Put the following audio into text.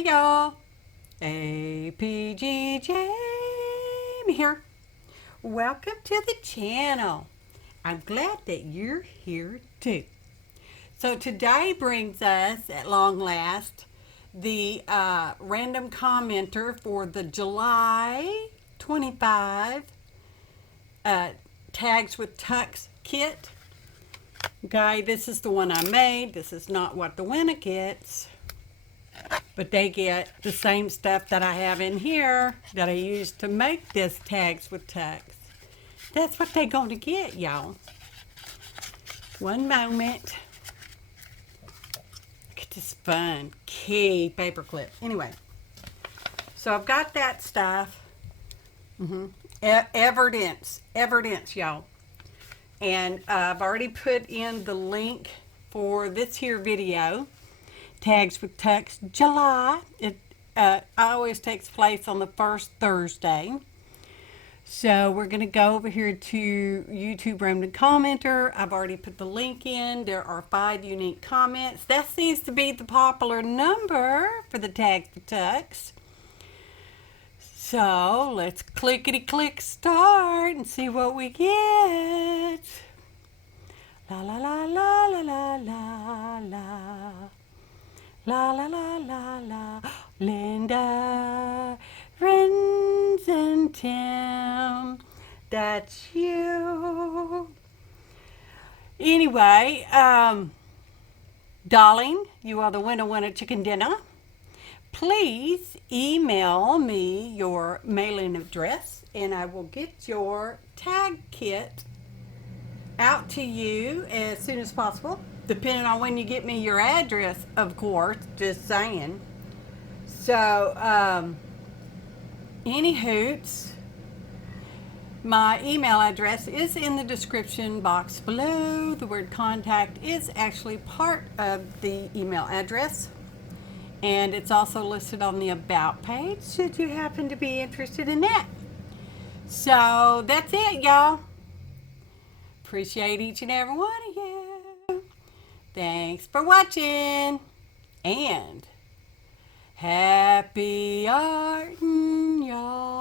Hey y'all, APG Jamie here. Welcome to the channel. I'm glad that you're here too. So today brings us, at long last, the random commenter for the July 25 Tags with Tux kit. Okay, this is the one I made. This is not what the winner gets. But they get the same stuff that I have in here that I used to make this Tags with Tux. That's what they're going to get, y'all. One moment. Look at this fun key paperclip. Anyway, so I've got that stuff. Evidence, y'all. And I've already put in the link for this here video. Tags with Tux July. It always takes place on the first Thursday. So we're going to go over here to YouTube Random Commenter. I've already put the link in. There are 5 unique comments. That seems to be the popular number for the Tags with Tux. So let's clickety-click start and see what we get. La la la la la la la la. La la la la la, Linda, Renz and Tim, that's you. Anyway, darling, you are the winner chicken dinner. Please email me your mailing address and I will get your tag kit out to you as soon as possible. Depending on when you get me your address, of course, just saying. So, any hoots, my email address is in the description box below. The word contact is actually part of the email address. And it's also listed on the About page, should you happen to be interested in that. So, that's it, y'all. Appreciate each and every one of you. Thanks for watching, and happy arting, y'all.